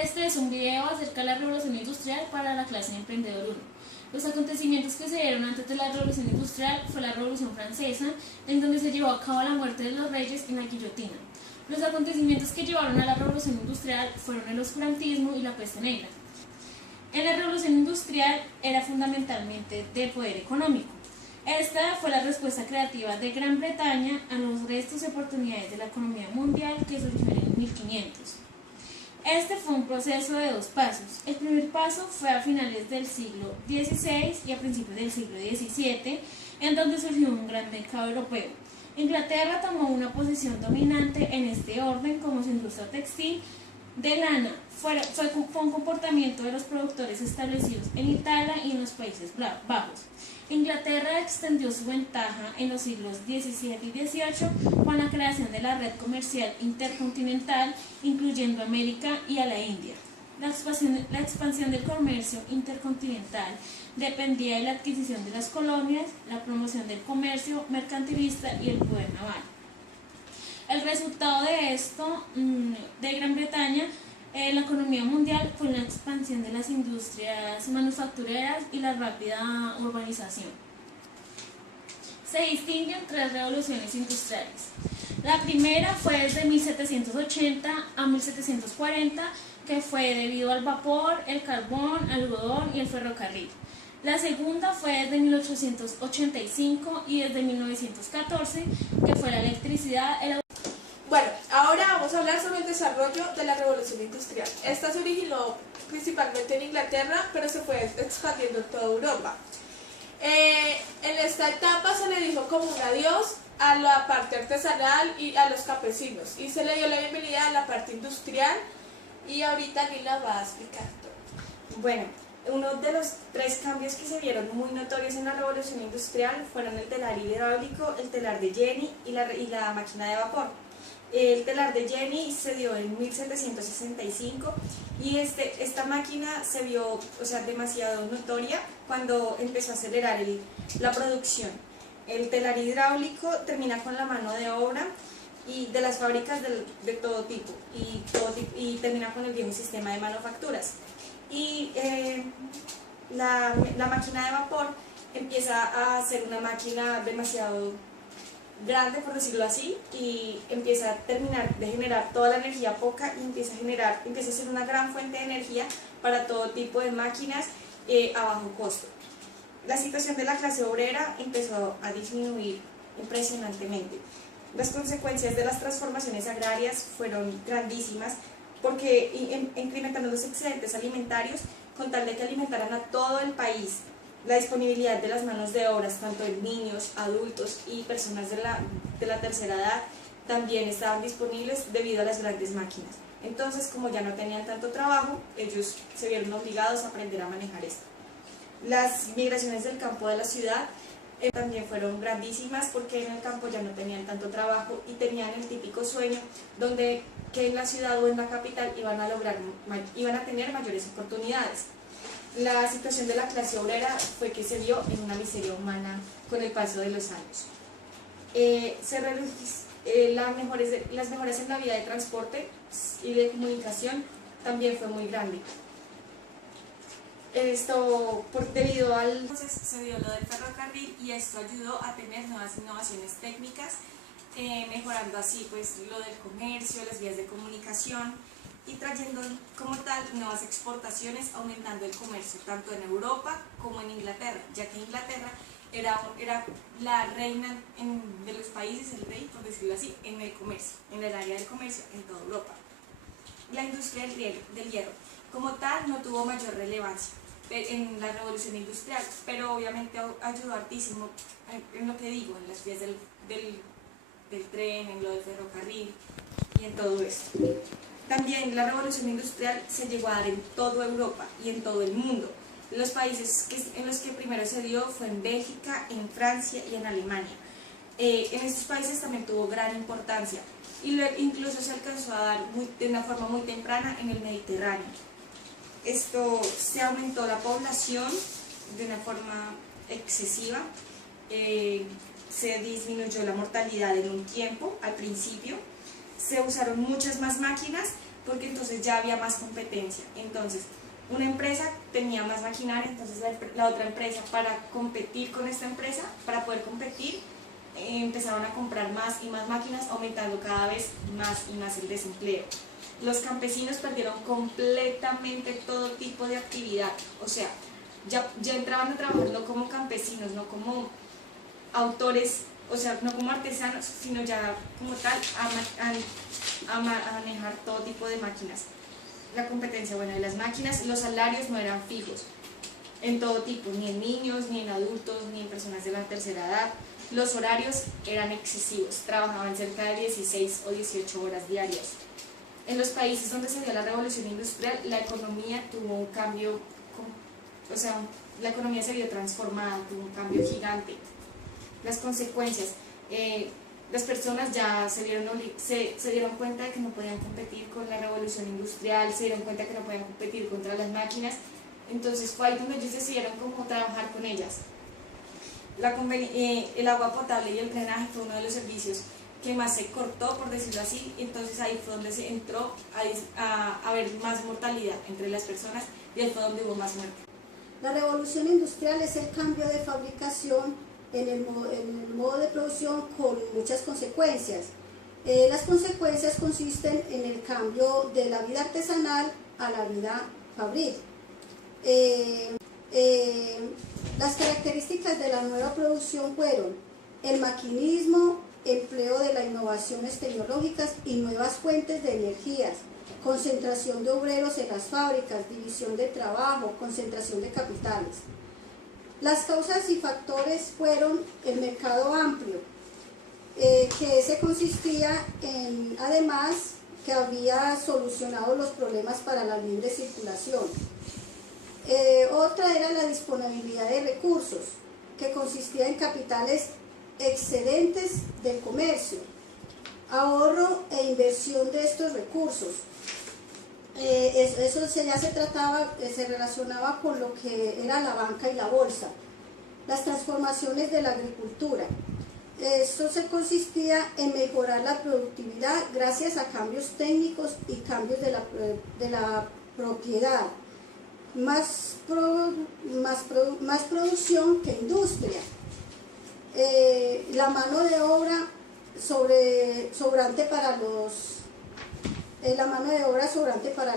Este es un video acerca de la revolución industrial para la clase de Emprendedor 1. Los acontecimientos que se dieron antes de la revolución industrial fue la revolución francesa, en donde se llevó a cabo la muerte de los reyes en la guillotina. Los acontecimientos que llevaron a la revolución industrial fueron el oscurantismo y la peste negra. En la revolución industrial era fundamentalmente de poder económico. Esta fue la respuesta creativa de Gran Bretaña a los restos y oportunidades de la economía mundial que surgieron en 1500. Este fue un proceso de dos pasos. El primer paso fue a finales del siglo XVI y a principios del siglo XVII, en donde surgió un gran mercado europeo. Inglaterra tomó una posición dominante en este orden como su industria textil de lana. Fue un comportamiento de los productores establecidos en Italia y en los Países Bajos. Inglaterra extendió su ventaja en los siglos XVII y XVIII con la creación de la red comercial intercontinental, incluyendo América y a la India. La expansión del comercio intercontinental dependía de la adquisición de las colonias, la promoción del comercio mercantilista y el poder naval. El resultado de esto, de Gran Bretaña, la economía mundial fue la expansión de las industrias manufactureras y la rápida urbanización. Se distinguen tres revoluciones industriales. La primera fue desde 1780 a 1740, que fue debido al vapor, el carbón, el algodón y el ferrocarril. La segunda fue desde 1885 y desde 1914, que fue la electricidad, Bueno, ahora vamos a hablar sobre el desarrollo de la revolución industrial. Esta se originó principalmente en Inglaterra, pero se fue expandiendo en toda Europa. En esta etapa se le dijo como un adiós a la parte artesanal y a los campesinos, y se le dio la bienvenida a la parte industrial, y ahorita Lila va a explicar todo. Bueno, uno de los tres cambios que se vieron muy notorios en la revolución industrial fueron el telar hidráulico, el telar de Jenny y la máquina de vapor. El telar de Jenny se dio en 1765 y esta máquina se vio demasiado notoria cuando empezó a acelerar la producción. El telar hidráulico termina con la mano de obra y de las fábricas de todo tipo y termina con el viejo sistema de manufacturas. Y la máquina de vapor empieza a ser una máquina demasiado grande, por decirlo así, y empieza a terminar de generar toda la energía poca y empieza a ser una gran fuente de energía para todo tipo de máquinas a bajo costo. La situación de la clase obrera empezó a disminuir impresionantemente. Las consecuencias de las transformaciones agrarias fueron grandísimas porque incrementaron los excedentes alimentarios con tal de que alimentaran a todo el país. La disponibilidad de las manos de obra, tanto de niños, adultos y personas de la tercera edad, también estaban disponibles debido a las grandes máquinas. Entonces, como ya no tenían tanto trabajo, ellos se vieron obligados a aprender a manejar esto. Las migraciones del campo a la ciudad también fueron grandísimas porque en el campo ya no tenían tanto trabajo y tenían el típico sueño que en la ciudad o en la capital iban a tener mayores oportunidades. La situación de la clase obrera fue que se vio en una miseria humana con el paso de los años. Las mejoras en la vía de transporte y de comunicación también fue muy grande. Entonces se dio lo del ferrocarril y esto ayudó a tener nuevas innovaciones técnicas, mejorando así pues lo del comercio, las vías de comunicación y trayendo como tal nuevas exportaciones, aumentando el comercio tanto en Europa como en Inglaterra, ya que Inglaterra era la reina de los países, el rey, por decirlo así, en el comercio, en el área del comercio en toda Europa. La industria del hierro como tal no tuvo mayor relevancia en la revolución industrial, pero obviamente ayudó hartísimo en lo que digo, en las vías del tren, en lo del ferrocarril y en todo esto. También la revolución industrial se llegó a dar en toda Europa y en todo el mundo. Los países en los que primero se dio fue en Bélgica, en Francia y en Alemania. En estos países también tuvo gran importancia y incluso se alcanzó a dar de una forma muy temprana en el Mediterráneo. Se aumentó la población de una forma excesiva, se disminuyó la mortalidad en un tiempo al principio, se usaron muchas más máquinas, porque entonces ya había más competencia. Entonces, una empresa tenía más maquinaria, entonces la otra empresa, para competir con esta empresa, para poder competir, empezaron a comprar más y más máquinas, aumentando cada vez más y más el desempleo. Los campesinos perdieron completamente todo tipo de actividad, o sea, ya entraban a trabajar no como campesinos, no como autores, o sea, no como artesanos, sino ya como tal a manejar todo tipo de máquinas. La competencia, bueno, de las máquinas, los salarios no eran fijos en todo tipo, ni en niños, ni en adultos, ni en personas de la tercera edad. Los horarios eran excesivos, trabajaban cerca de 16 o 18 horas diarias. En los países donde se dio la revolución industrial, la economía tuvo un cambio, o sea, la economía se vio transformada, tuvo un cambio gigante. Las consecuencias, las personas ya se dieron cuenta de que no podían competir con la revolución industrial, se dieron cuenta que no podían competir contra las máquinas, entonces fue ahí donde ellos decidieron cómo trabajar con ellas. El agua potable y el drenaje fue uno de los servicios que más se cortó, por decirlo así, entonces ahí fue donde se entró a haber más mortalidad entre las personas y ahí fue donde hubo más muerte. La revolución industrial es el cambio de fabricación en el modo de producción con muchas consecuencias. Las consecuencias consisten en el cambio de la vida artesanal a la vida fabril. Las características de la nueva producción fueron el maquinismo, empleo de las innovaciones tecnológicas y nuevas fuentes de energías, concentración de obreros en las fábricas, división de trabajo, concentración de capitales. Las causas y factores fueron el mercado amplio, que ese consistía en, además, que había solucionado los problemas para la libre circulación. Otra era la disponibilidad de recursos, que consistía en capitales excedentes del comercio, ahorro e inversión de estos recursos. Eso ya se relacionaba con lo que era la banca y la bolsa. Las transformaciones de la agricultura. Esto se consistía en mejorar la productividad gracias a cambios técnicos y cambios de la propiedad. Más producción que industria. La mano de obra sobrante para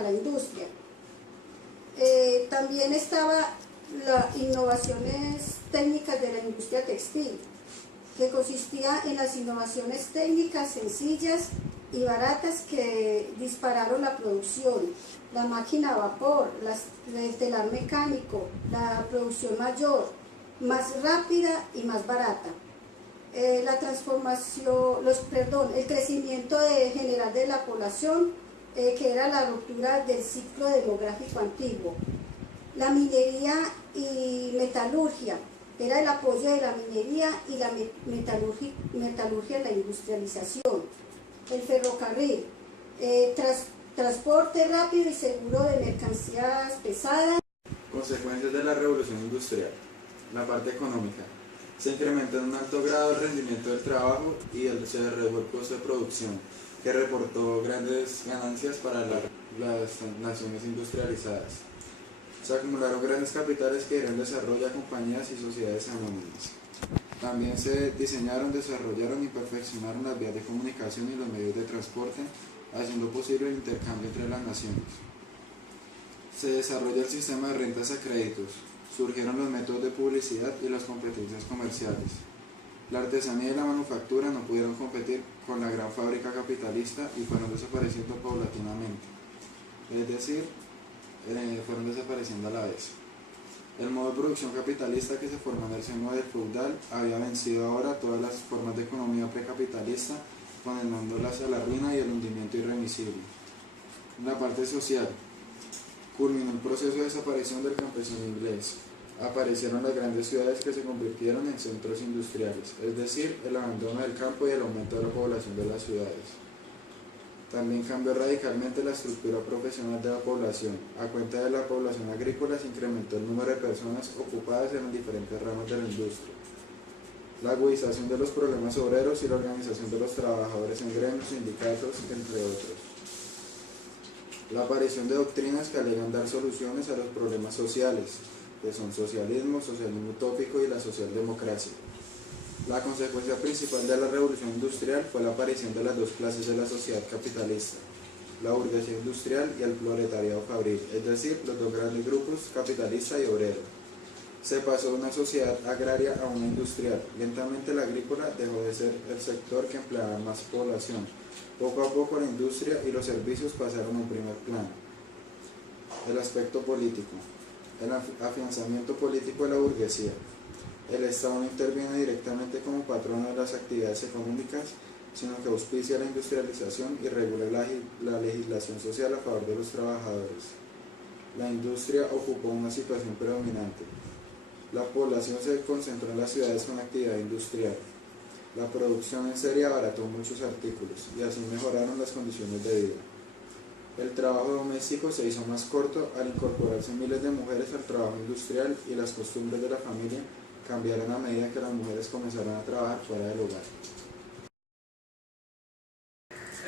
la industria. También estaba las innovaciones técnicas de la industria textil, que consistía en las innovaciones técnicas sencillas y baratas que dispararon la producción, la máquina a vapor, el telar mecánico, la producción mayor, más rápida y más barata. El crecimiento general de la población, que era la ruptura del ciclo demográfico antiguo. La minería y metalurgia, era el apoyo de la minería y la metalurgia en la industrialización. El ferrocarril, transporte rápido y seguro de mercancías pesadas. Consecuencias de la revolución industrial. La parte económica. Se incrementó en un alto grado el rendimiento del trabajo y se redujo el costo de producción, que reportó grandes ganancias para las naciones industrializadas. Se acumularon grandes capitales que dieron desarrollo a compañías y sociedades anónimas. También se diseñaron, desarrollaron y perfeccionaron las vías de comunicación y los medios de transporte, haciendo posible el intercambio entre las naciones. Se desarrolló el sistema de rentas a créditos. Surgieron los métodos de publicidad y las competencias comerciales. La artesanía y la manufactura no pudieron competir con la gran fábrica capitalista y fueron desapareciendo paulatinamente, es decir, fueron desapareciendo a la vez. El modo de producción capitalista que se formó en el seno del feudal había vencido ahora todas las formas de economía precapitalista, condenándolas a la ruina y el hundimiento irremisible. En la parte social, culminó el proceso de desaparición del campesino inglés. Aparecieron las grandes ciudades que se convirtieron en centros industriales, es decir, el abandono del campo y el aumento de la población de las ciudades. También cambió radicalmente la estructura profesional de la población. A cuenta de la población agrícola se incrementó el número de personas ocupadas en las diferentes ramas de la industria. La agudización de los problemas obreros y la organización de los trabajadores en gremios, sindicatos, entre otros. La aparición de doctrinas que alegan dar soluciones a los problemas sociales, que son socialismo, socialismo utópico y la socialdemocracia. La consecuencia principal de la revolución industrial fue la aparición de las dos clases de la sociedad capitalista, la burguesía industrial y el proletariado fabril, es decir, los dos grandes grupos, capitalista y obrero. Se pasó de una sociedad agraria a una industrial. Lentamente la agrícola dejó de ser el sector que empleaba más población. Poco a poco la industria y los servicios pasaron en primer plano. El aspecto político. El afianzamiento político de la burguesía. El Estado no interviene directamente como patrono de las actividades económicas, sino que auspicia la industrialización y regula la legislación social a favor de los trabajadores. La industria ocupó una situación predominante. La población se concentró en las ciudades con actividad industrial. La producción en serie abarató muchos artículos y así mejoraron las condiciones de vida. El trabajo doméstico se hizo más corto al incorporarse miles de mujeres al trabajo industrial y las costumbres de la familia cambiaron a medida que las mujeres comenzaron a trabajar fuera del hogar.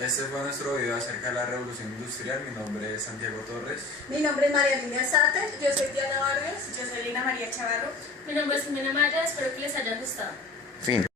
Este fue nuestro video acerca de la revolución industrial. Mi nombre es Santiago Torres. Mi nombre es María Lidia Sate. Yo soy Diana Vargas. Yo soy Lina María Chavarro. Mi nombre es Jimena Maya, espero que les haya gustado. Fin.